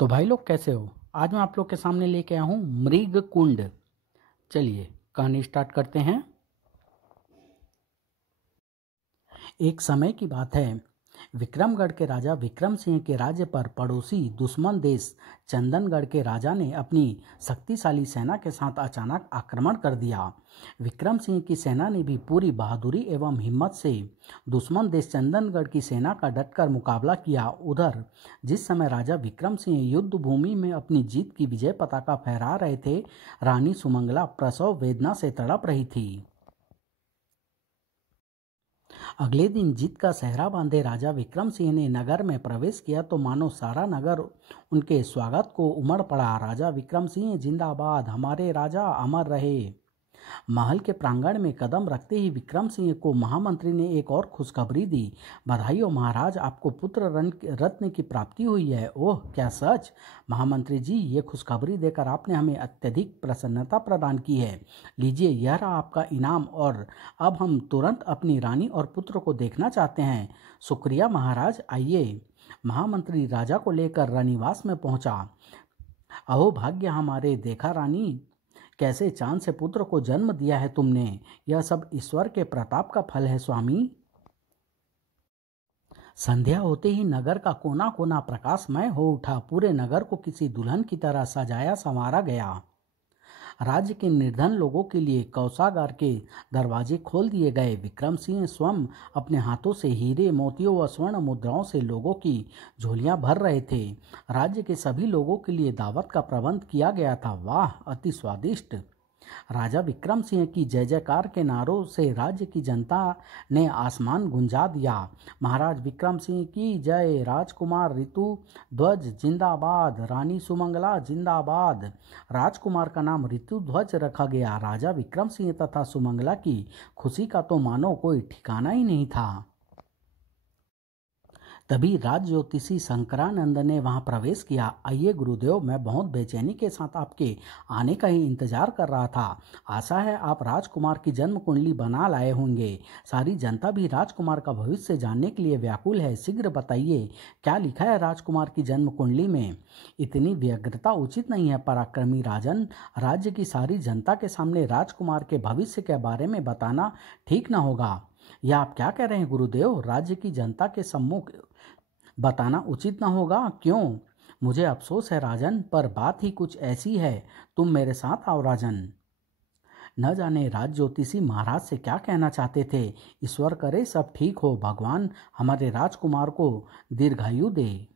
तो भाई लोग कैसे हो। आज मैं आप लोग के सामने लेके आया हूँ मृग कुंड। चलिए कहानी स्टार्ट करते हैं। एक समय की बात है, विक्रमगढ़ के राजा विक्रम सिंह के राज्य पर पड़ोसी दुश्मन देश चंदनगढ़ के राजा ने अपनी शक्तिशाली सेना के साथ अचानक आक्रमण कर दिया। विक्रम सिंह की सेना ने भी पूरी बहादुरी एवं हिम्मत से दुश्मन देश चंदनगढ़ की सेना का डटकर मुकाबला किया। उधर जिस समय राजा विक्रम सिंह युद्ध भूमि में अपनी जीत की विजय पताका फहरा रहे थे, रानी सुमंगला प्रसव वेदना से तड़प रही थी। अगले दिन जीत का सेहरा बांधे राजा विक्रम सिंह ने नगर में प्रवेश किया तो मानो सारा नगर उनके स्वागत को उमड़ पड़ा। राजा विक्रम सिंह जिंदाबाद, हमारे राजा अमर रहे। महल के प्रांगण में कदम रखते ही विक्रम सिंह को महामंत्री ने एक और खुशखबरी दी। बधाई हो महाराज, आपको पुत्र रत्न की प्राप्ति हुई है। ओह क्या सच! महामंत्री जी, ये खुशखबरी देकर आपने हमें अत्यधिक प्रसन्नता प्रदान की है। लीजिए, यह रहा आपका इनाम और अब हम तुरंत अपनी रानी और पुत्र को देखना चाहते हैं। शुक्रिया महाराज, आइए। महामंत्री राजा को लेकर रानीवास में पहुंचा। अहो भाग्य हमारे, देखा रानी, कैसे चांद से पुत्र को जन्म दिया है तुमने। यह सब ईश्वर के प्रताप का फल है स्वामी। संध्या होते ही नगर का कोना कोना प्रकाशमय हो उठा। पूरे नगर को किसी दुल्हन की तरह सजाया संवारा गया। राज्य के निर्धन लोगों के लिए कौशागार के दरवाजे खोल दिए गए। विक्रम सिंह स्वयं अपने हाथों से हीरे मोतियों व स्वर्ण मुद्राओं से लोगों की झोलियां भर रहे थे। राज्य के सभी लोगों के लिए दावत का प्रबंध किया गया था। वाह, अति स्वादिष्ट! राजा विक्रम सिंह की जय जयकार के नारों से राज्य की जनता ने आसमान गुंजा दिया। महाराज विक्रम सिंह की जय, राजकुमार ऋतु ध्वज जिंदाबाद, रानी सुमंगला जिंदाबाद। राजकुमार का नाम ऋतु ध्वज रखा गया। राजा विक्रम सिंह तथा सुमंगला की खुशी का तो मानो कोई ठिकाना ही नहीं था। तभी राज ज्योतिषी शंकरानंद ने वहां प्रवेश किया। आइए गुरुदेव, मैं बहुत बेचैनी के साथ आपके आने का ही इंतजार कर रहा था। आशा है आप राजकुमार की जन्म कुंडली बना लाए होंगे। सारी जनता भी राजकुमार का भविष्य जानने के लिए व्याकुल है। शीघ्र बताइए, क्या लिखा है राजकुमार की जन्म कुंडली में। इतनी व्यग्रता उचित नहीं है पराक्रमी राजन। राज्य की सारी जनता के सामने राजकुमार के भविष्य के बारे में बताना ठीक न होगा। यह आप क्या कह रहे हैं गुरुदेव? राज्य की जनता के सम्मुख बताना उचित न होगा? क्यों? मुझे अफसोस है राजन, पर बात ही कुछ ऐसी है। तुम मेरे साथ आओ राजन। न जाने राज ज्योतिषी महाराज से क्या कहना चाहते थे। ईश्वर करे सब ठीक हो, भगवान हमारे राजकुमार को दीर्घायु दे।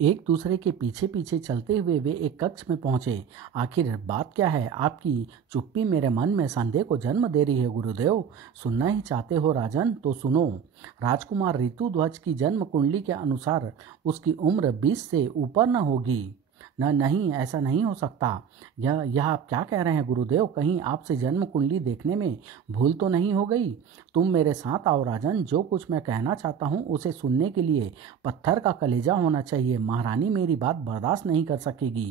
एक दूसरे के पीछे पीछे चलते हुए वे एक कक्ष में पहुंचे। आखिर बात क्या है? आपकी चुप्पी मेरे मन में संदेह को जन्म दे रही है गुरुदेव। सुनना ही चाहते हो राजन? तो सुनो। राजकुमार ऋतु ध्वज की जन्म कुंडली के अनुसार उसकी उम्र 20 से ऊपर न होगी। नहीं, ऐसा नहीं हो सकता। यह आप क्या कह रहे हैं गुरुदेव? कहीं आपसे जन्म कुंडली देखने में भूल तो नहीं हो गई? तुम मेरे साथ आओ राजन। जो कुछ मैं कहना चाहता हूँ उसे सुनने के लिए पत्थर का कलेजा होना चाहिए। महारानी मेरी बात बर्दाश्त नहीं कर सकेगी।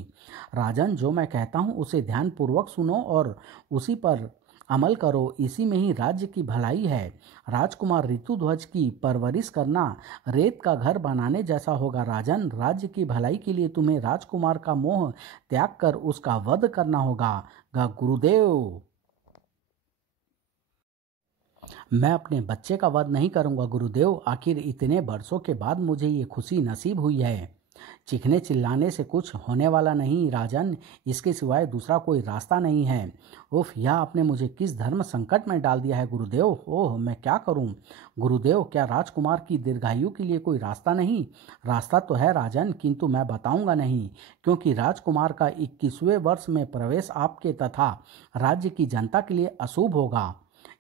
राजन, जो मैं कहता हूँ उसे ध्यानपूर्वक सुनो और उसी पर अमल करो। इसी में ही राज्य की भलाई है। राजकुमार ऋतुध्वज की परवरिश करना रेत का घर बनाने जैसा होगा राजन। राज्य की भलाई के लिए तुम्हें राजकुमार का मोह त्याग कर उसका वध करना होगा। गुरुदेव, मैं अपने बच्चे का वध नहीं करूंगा गुरुदेव। आखिर इतने बरसों के बाद मुझे ये खुशी नसीब हुई है। चीखने चिल्लाने से कुछ होने वाला नहीं राजन, इसके सिवाय दूसरा कोई रास्ता नहीं है। उफ, यह आपने मुझे किस धर्म संकट में डाल दिया है गुरुदेव। ओह, मैं क्या करूं? गुरुदेव, क्या राजकुमार की दीर्घायु के लिए कोई रास्ता नहीं? रास्ता तो है राजन, किंतु मैं बताऊंगा नहीं, क्योंकि राजकुमार का 21वें वर्ष में प्रवेश आपके तथा राज्य की जनता के लिए अशुभ होगा।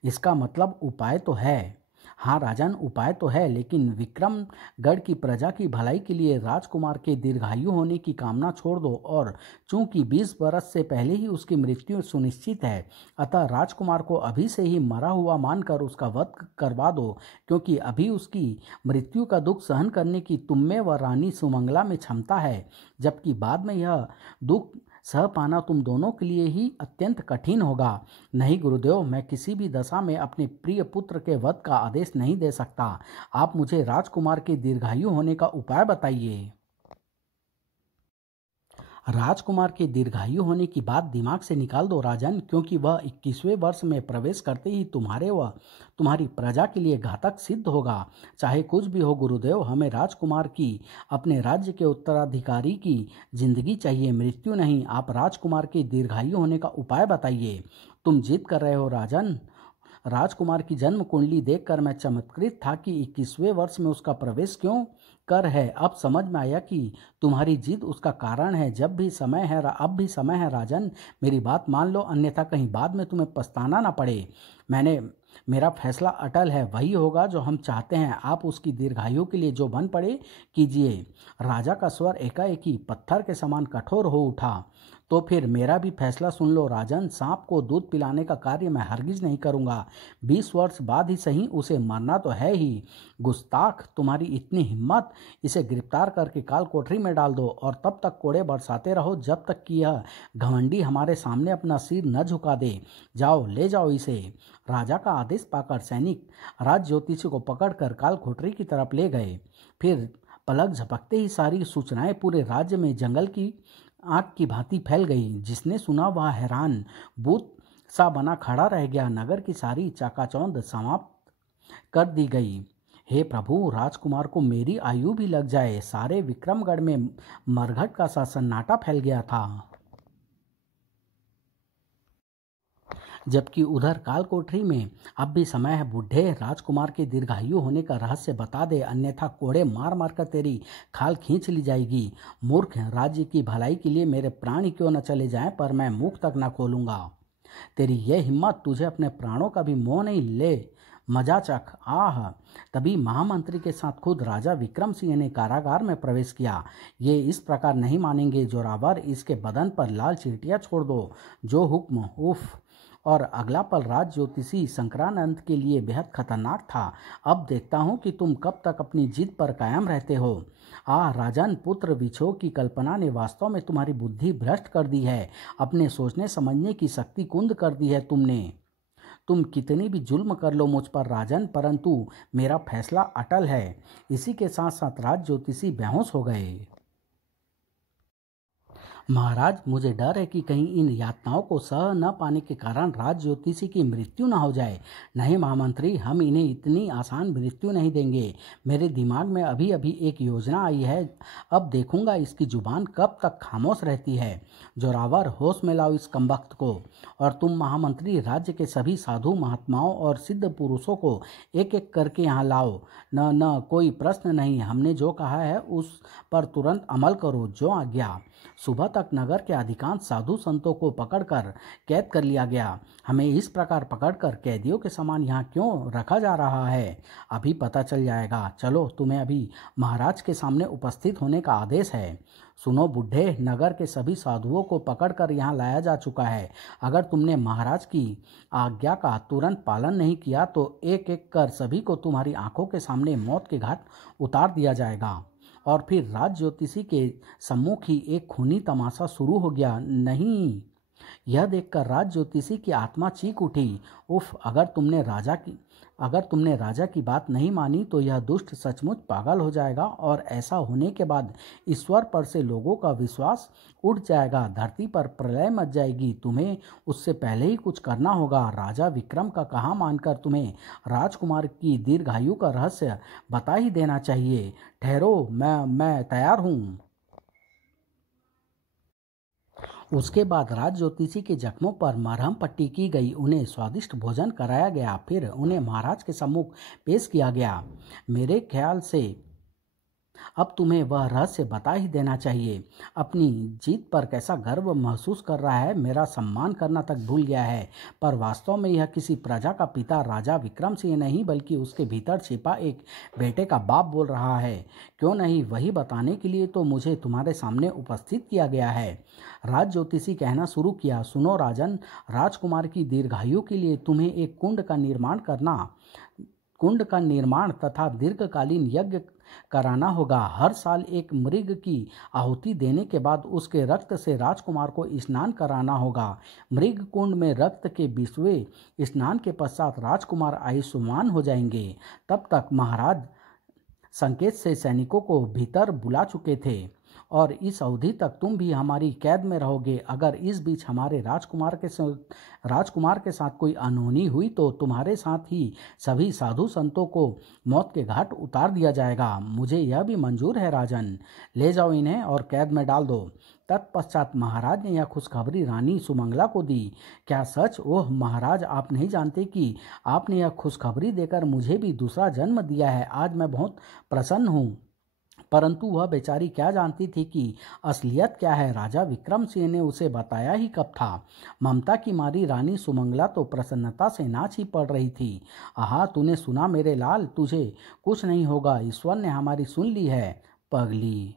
इसका मतलब उपाय तो है। हाँ राजन, उपाय तो है, लेकिन विक्रमगढ़ की प्रजा की भलाई के लिए राजकुमार के दीर्घायु होने की कामना छोड़ दो। और चूंकि 20 बरस से पहले ही उसकी मृत्यु सुनिश्चित है, अतः राजकुमार को अभी से ही मरा हुआ मानकर उसका वध करवा दो, क्योंकि अभी उसकी मृत्यु का दुख सहन करने की तुम में व रानी सुमंगला में क्षमता है, जबकि बाद में यह दुख सह पाना तुम दोनों के लिए ही अत्यंत कठिन होगा। नहीं गुरुदेव, मैं किसी भी दशा में अपने प्रिय पुत्र के वध का आदेश नहीं दे सकता। आप मुझे राजकुमार के दीर्घायु होने का उपाय बताइए। राजकुमार के दीर्घायु होने की बात दिमाग से निकाल दो राजन, क्योंकि वह 21वें वर्ष में प्रवेश करते ही तुम्हारे व तुम्हारी प्रजा के लिए घातक सिद्ध होगा। चाहे कुछ भी हो गुरुदेव, हमें राजकुमार की अपने राज्य के उत्तराधिकारी की जिंदगी चाहिए, मृत्यु नहीं। आप राजकुमार के दीर्घायु होने का उपाय बताइए। तुम जिद कर रहे हो राजन। राजकुमार की जन्म कुंडली देखकर मैं चमत्कृत था कि 21वें वर्ष में उसका प्रवेश क्यों कर है। अब समझ में आया कि तुम्हारी जिद उसका कारण है। अब भी समय है राजन, मेरी बात मान लो, अन्यथा कहीं बाद में तुम्हें पछताना ना पड़े। मेरा फैसला अटल है, वही होगा जो हम चाहते हैं। आप उसकी दीर्घायु के लिए जो बन पड़े कीजिए। राजा का स्वर एकाएकी पत्थर के समान कठोर हो उठा। तो फिर मेरा भी फैसला सुन लो राजन, सांप को दूध पिलाने का कार्य मैं हरगिज नहीं करूंगा। 20 वर्ष बाद ही सही, उसे मरना तो है ही। गुस्ताख, तुम्हारी इतनी हिम्मत, इसे गिरफ्तार करके काल कोठरी में डाल दो और तब तक कोड़े बरसाते रहो जब तक कि यह घमंडी हमारे सामने अपना सिर न झुका दे। जाओ, ले जाओ इसे। राजा का आदेश पाकर सैनिक राज ज्योतिषी को पकड़कर काल कोठरी की तरफ ले गए। फिर पलक झपकते ही सारी सूचनाएं पूरे राज्य में जंगल की आग की भांति फैल गई। जिसने सुना वह हैरान भूत सा बना खड़ा रह गया। नगर की सारी चाकाचौंध समाप्त कर दी गई। हे प्रभु, राजकुमार को मेरी आयु भी लग जाए। सारे विक्रमगढ़ में मरघट का सा सन्नाटा फैल गया था। जबकि उधर काल कोठरी में अब भी समय है। बूढ़े, राजकुमार के दीर्घायु होने का रहस्य बता दे, अन्यथा कोड़े मार मार कर तेरी खाल खींच ली जाएगी। मूर्ख, राज्य की भलाई के लिए मेरे प्राण ही क्यों न चले जाएं, पर मैं मुख तक न खोलूंगा। तेरी यह हिम्मत, तुझे अपने प्राणों का भी मोह नहीं। ले मजा चख। आह। तभी महामंत्री के साथ खुद राजा विक्रम सिंह ने कारागार में प्रवेश किया। ये इस प्रकार नहीं मानेंगे जोरावर, इसके बदन पर लाल चींटियां छोड़ दो। जो हुक्म। उफ। और अगला पल राज ज्योतिषी शंकरानंद के लिए बेहद खतरनाक था। अब देखता हूँ कि तुम कब तक अपनी जिद पर कायम रहते हो। राजन, पुत्र विछोह की कल्पना ने वास्तव में तुम्हारी बुद्धि भ्रष्ट कर दी है। अपने सोचने समझने की शक्ति कुंद कर दी है तुमने। तुम कितनी भी जुल्म कर लो मुझ पर राजन, परंतु मेरा फैसला अटल है। इसी के साथ साथ राज ज्योतिषी बेहोश हो गए। महाराज, मुझे डर है कि कहीं इन यातनाओं को सह न पाने के कारण राज ज्योतिषी की मृत्यु न हो जाए। नहीं महामंत्री, हम इन्हें इतनी आसान मृत्यु नहीं देंगे। मेरे दिमाग में अभी अभी एक योजना आई है। अब देखूंगा इसकी जुबान कब तक खामोश रहती है। जोरावर, होश में लाओ इस कमबख्त को। और तुम महामंत्री, राज्य के सभी साधु महात्माओं और सिद्ध पुरुषों को एक एक करके यहाँ लाओ। न कोई प्रश्न नहीं। हमने जो कहा है उस पर तुरंत अमल करो। जो आज्ञा। सुबह तक नगर के अधिकांश साधु संतों को पकड़कर कैद कर लिया गया। हमें इस प्रकार पकड़कर कैदियों के समान यहाँ क्यों रखा जा रहा है, अभी पता चल जाएगा। चलो, तुम्हें अभी महाराज के सामने उपस्थित होने का आदेश है। सुनो बूढ़े, नगर के सभी साधुओं को पकड़कर यहाँ लाया जा चुका है। अगर तुमने महाराज की आज्ञा का तुरंत पालन नहीं किया तो एक एक कर सभी को तुम्हारी आंखों के सामने मौत के घाट उतार दिया जाएगा। और फिर राज ज्योतिषी के सम्मुख ही एक खूनी तमाशा शुरू हो गया। नहीं, यह देखकर राज ज्योतिषी की आत्मा चीख उठी। उफ, अगर तुमने राजा की बात नहीं मानी तो यह दुष्ट सचमुच पागल हो जाएगा और ऐसा होने के बाद ईश्वर पर से लोगों का विश्वास उठ जाएगा। धरती पर प्रलय मच जाएगी। तुम्हें उससे पहले ही कुछ करना होगा। राजा विक्रम का कहा मानकर तुम्हें राजकुमार की दीर्घायु का रहस्य बता ही देना चाहिए। ठहरो, मैं तैयार हूँ। उसके बाद राज ज्योतिषी के जख्मों पर मरहम पट्टी की गई। उन्हें स्वादिष्ट भोजन कराया गया। फिर उन्हें महाराज के सम्मुख पेश किया गया। मेरे ख्याल से अब तुम्हें वह रहस्य बता ही देना चाहिए। अपनी जीत पर कैसा गर्व महसूस कर रहा है, मेरा सम्मान करना तक भूल गया है। पर वास्तव में यह किसी प्रजा का पिता राजा विक्रम सिंह नहीं, बल्कि उसके भीतर छिपा एक बेटे का बाप बोल रहा है। क्यों नहीं, वही बताने के लिए तो मुझे तुम्हारे सामने उपस्थित किया गया है। राज ज्योतिषी कहना शुरू किया। सुनो राजन, राजकुमार की दीर्घायु के लिए तुम्हें एक कुंड का निर्माण तथा दीर्घकालीन यज्ञ कराना होगा। हर साल एक मृग की आहुति देने के बाद उसके रक्त से राजकुमार को स्नान कराना होगा। मृग कुंड में रक्त के 20वें स्नान के पश्चात राजकुमार आयुष्मान हो जाएंगे। तब तक महाराज संकेत से सैनिकों को भीतर बुला चुके थे और इस अवधि तक तुम भी हमारी कैद में रहोगे। अगर इस बीच हमारे राजकुमार के साथ कोई अनहोनी हुई तो तुम्हारे साथ ही सभी साधु संतों को मौत के घाट उतार दिया जाएगा। मुझे यह भी मंजूर है राजन। ले जाओ इन्हें और कैद में डाल दो। तत्पश्चात महाराज ने यह खुशखबरी रानी सुमंगला को दी। क्या सच? ओह महाराज, आप नहीं जानते कि आपने यह खुशखबरी देकर मुझे भी दूसरा जन्म दिया है। आज मैं बहुत प्रसन्न हूँ। परंतु वह बेचारी क्या जानती थी कि असलियत क्या है। राजा विक्रम सिंह ने उसे बताया ही कब था। ममता की मारी रानी सुमंगला तो प्रसन्नता से नाच ही पड़ रही थी। आहा, तूने सुना मेरे लाल, तुझे कुछ नहीं होगा। ईश्वर ने हमारी सुन ली है पगली।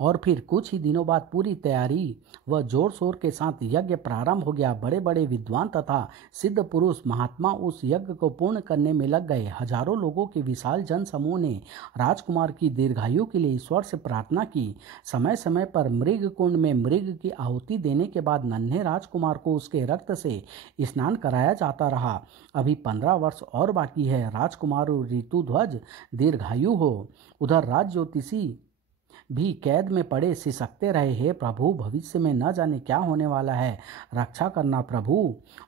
और फिर कुछ ही दिनों बाद पूरी तैयारी व जोर शोर के साथ यज्ञ प्रारंभ हो गया। बड़े बड़े विद्वान तथा सिद्ध पुरुष महात्मा उस यज्ञ को पूर्ण करने में लग गए। हजारों लोगों के विशाल जन समूह ने राजकुमार की दीर्घायु के लिए ईश्वर से प्रार्थना की। समय समय पर मृग कुंड में मृग की आहुति देने के बाद नन्हे राजकुमार को उसके रक्त से स्नान कराया जाता रहा। अभी 15 वर्ष और बाकी है। राजकुमार ऋतुध्वज दीर्घायु हो। उधर राज ज्योतिषी भी कैद में पड़े सिसकते रहे। हे प्रभु, भविष्य में न जाने क्या होने वाला है, रक्षा करना प्रभु।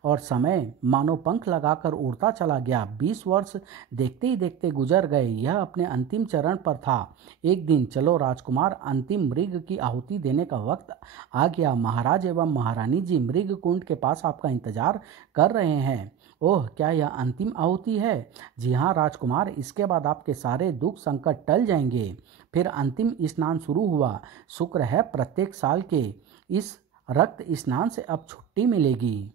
और समय मानो पंख लगाकर उड़ता चला गया। 20 वर्ष देखते ही देखते गुजर गए। यह अपने अंतिम चरण पर था। एक दिन, चलो राजकुमार, अंतिम मृग की आहुति देने का वक्त आ गया। महाराज एवं महारानी जी मृग कुंड के पास आपका इंतजार कर रहे हैं। ओह, क्या यह अंतिम आहुति है? जी हाँ राजकुमार, इसके बाद आपके सारे दुख संकट टल जाएंगे। फिर अंतिम स्नान शुरू हुआ। शुक्र है प्रत्येक साल के इस रक्त स्नान से अब छुट्टी मिलेगी।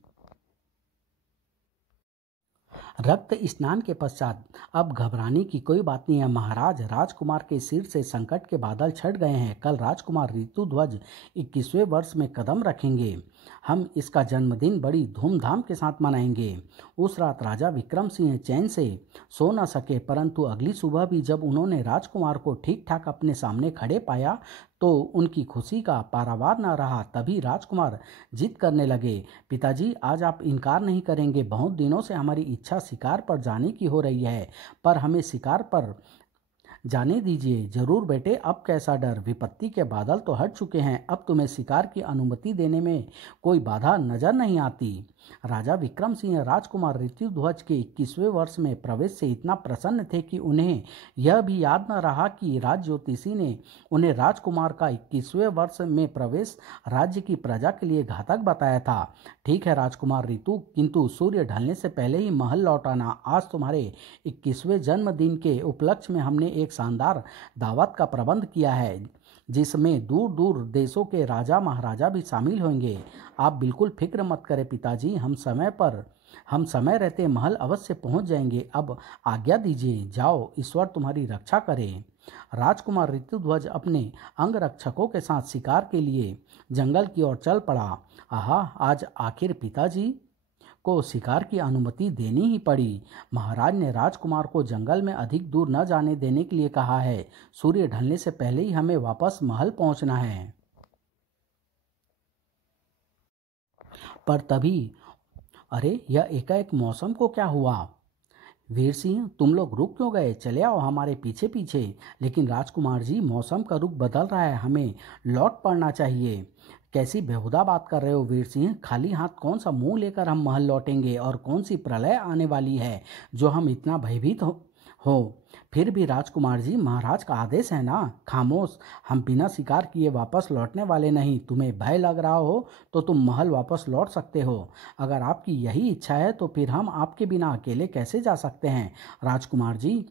रक्त स्नान के पश्चात अब घबराने की कोई बात नहीं है महाराज। राजकुमार के सिर से संकट के बादल छट गए हैं। कल राजकुमार ऋतुध्वज 21वें वर्ष में कदम रखेंगे। हम इसका जन्मदिन बड़ी धूमधाम के साथ मनाएंगे। उस रात राजा विक्रम सिंह चैन से सो न सके, परंतु अगली सुबह भी जब उन्होंने राजकुमार को ठीक ठाक अपने सामने खड़े पाया तो उनकी खुशी का पारावार न रहा। तभी राजकुमार जिद करने लगे, पिताजी आज आप इनकार नहीं करेंगे। बहुत दिनों से हमारी इच्छा शिकार पर जाने की हो रही है, पर हमें शिकार पर जाने दीजिए। जरूर बेटे, अब कैसा डर। विपत्ति के बादल तो हट चुके हैं। अब तुम्हें शिकार की अनुमति देने में कोई बाधा नजर नहीं आती। राजा विक्रम सिंह राजकुमार ऋतुध्वज के 21वें वर्ष में प्रवेश से इतना प्रसन्न थे कि उन्हें यह भी याद न रहा कि राज ज्योतिषी ने उन्हें राजकुमार का 21वें वर्ष में प्रवेश राज्य की प्रजा के लिए घातक बताया था। ठीक है राजकुमार ऋतु, किंतु सूर्य ढलने से पहले ही महल लौट आना। आज तुम्हारे 21वें जन्मदिन के उपलक्ष्य में हमने एक शानदार दावत का प्रबंध किया है, जिसमें दूर दूर देशों के राजा महाराजा भी शामिल होंगे। आप बिल्कुल फिक्र मत करें पिताजी, हम समय रहते महल अवश्य पहुंच जाएंगे। अब आज्ञा दीजिए, जाओ, ईश्वर तुम्हारी रक्षा करे। राजकुमार ऋतुध्वज अपने अंगरक्षकों के साथ शिकार के लिए जंगल की ओर चल पड़ा। आहा, आज आखिर पिताजी को शिकार की अनुमति देनी ही पड़ी। महाराज ने राजकुमार को जंगल में अधिक दूर न जाने देने के लिए कहा है। सूर्य ढलने से पहले ही हमें वापस महल पहुंचना है। पर तभी, अरे, यह एकाएक मौसम को क्या हुआ? वीर सिंह, तुम लोग रुक क्यों गए? चले आओ हमारे पीछे पीछे। लेकिन राजकुमार जी, मौसम का रुख बदल रहा है, हमें लौट पड़ना चाहिए। कैसी बेहुदा बात कर रहे हो वीर सिंह? खाली हाथ कौन सा मुंह लेकर हम महल लौटेंगे? और कौन सी प्रलय आने वाली है जो हम इतना भयभीत हो? फिर भी राजकुमार जी, महाराज का आदेश है ना। खामोश, हम बिना शिकार किए वापस लौटने वाले नहीं। तुम्हें भय लग रहा हो तो तुम महल वापस लौट सकते हो। अगर आपकी यही इच्छा है तो फिर हम आपके बिना अकेले कैसे जा सकते हैं राजकुमार जी?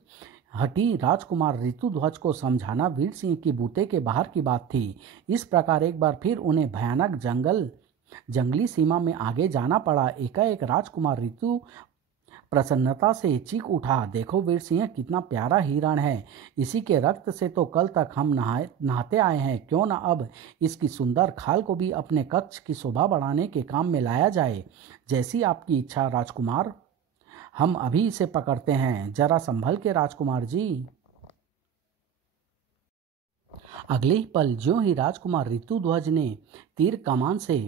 हटी। राजकुमार ऋतुध्वज को समझाना वीर सिंह की बूते के बाहर की बात थी। इस प्रकार एक बार फिर उन्हें भयानक जंगली सीमा में आगे जाना पड़ा। एकाएक राजकुमार ऋतु प्रसन्नता से चीख उठा, देखो वीर सिंह, कितना प्यारा हिरण है। इसी के रक्त से तो कल तक हम नहाते आए हैं। क्यों ना अब इसकी सुंदर खाल को भी अपने कक्ष की शोभा बढ़ाने के काम में लाया जाए। जैसी आपकी इच्छा राजकुमार। हम अभी इसे पकड़ते हैं, जरा संभल के राजकुमार जी। अगले ही पल ज्यों ही राजकुमार ऋतुध्वज ने तीर कमान से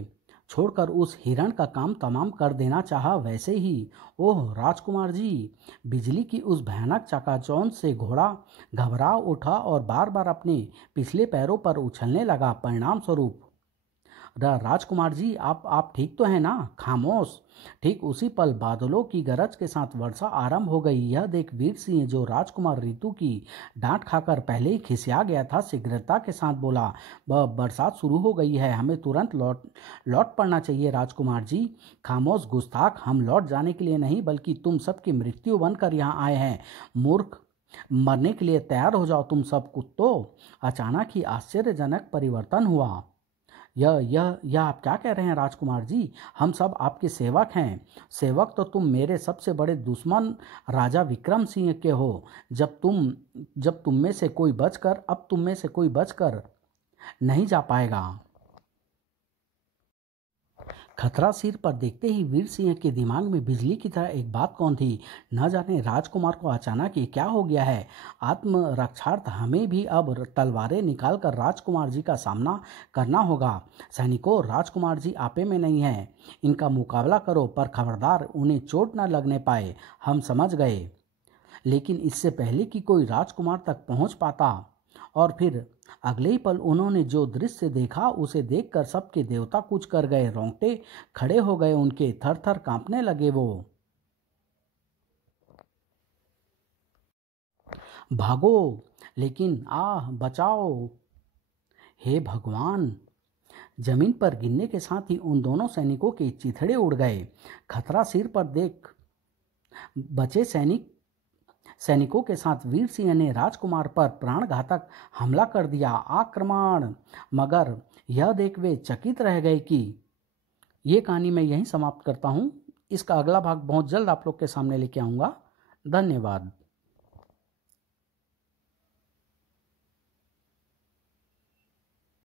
छोड़कर उस हिरण का काम तमाम कर देना चाहा, वैसे ही ओह राजकुमार जी, बिजली की उस भयानक चकाचौंध से घोड़ा घबरा उठा और बार बार अपने पिछले पैरों पर उछलने लगा। परिणाम स्वरूप राजकुमार जी, आप ठीक तो हैं ना? खामोश। ठीक उसी पल बादलों की गरज के साथ वर्षा आरंभ हो गई। यह देख वीर सिंह, जो राजकुमार ऋतु की डांट खाकर पहले ही खिसिया गया था, शीघ्रता के साथ बोला, बरसात शुरू हो गई है, हमें तुरंत लौट पड़ना चाहिए राजकुमार जी। खामोश गुस्ताख, हम लौट जाने के लिए नहीं बल्कि तुम सबकी मृत्यु बनकर यहाँ आए हैं। मूर्ख, मरने के लिए तैयार हो जाओ तुम सब कुत्तों। अचानक ही आश्चर्यजनक परिवर्तन हुआ। यह आप क्या कह रहे हैं राजकुमार जी? हम सब आपके सेवक हैं। सेवक तो तुम मेरे सबसे बड़े दुश्मन राजा विक्रम सिंह के हो। जब तुम में से कोई बचकर अब तुम में से कोई बचकर नहीं जा पाएगा। खतरा सिर पर देखते ही वीर सिंह के दिमाग में बिजली की तरह एक बात कौन थी। न जाने राजकुमार को अचानक ये क्या हो गया है। आत्मरक्षार्थ हमें भी अब तलवारें निकालकर राजकुमार जी का सामना करना होगा। सैनिकों, राजकुमार जी आपे में नहीं है, इनका मुकाबला करो, पर खबरदार उन्हें चोट न लगने पाए। हम समझ गए। लेकिन इससे पहले कि कोई राजकुमार तक पहुंच पाता और फिर अगले ही पल उन्होंने जो दृश्य देखा, उसे देखकर सबके देवता कुछ कर गए। रोंगटे खड़े हो गए उनके, थर थर कांपने लगे वो। भागो, लेकिन बचाओ, हे भगवान। जमीन पर गिरने के साथ ही उन दोनों सैनिकों के चिथड़े उड़ गए। खतरा सिर पर देख बचे सैनिकों के साथ वीर सिंह ने राजकुमार पर प्राणघातक हमला कर दिया। आक्रमण! मगर यह देख वे चकित रह गए कि ये कहानी मैं यहीं समाप्त करता हूँ। इसका अगला भाग बहुत जल्द आप लोग के सामने लेके आऊँगा। धन्यवाद।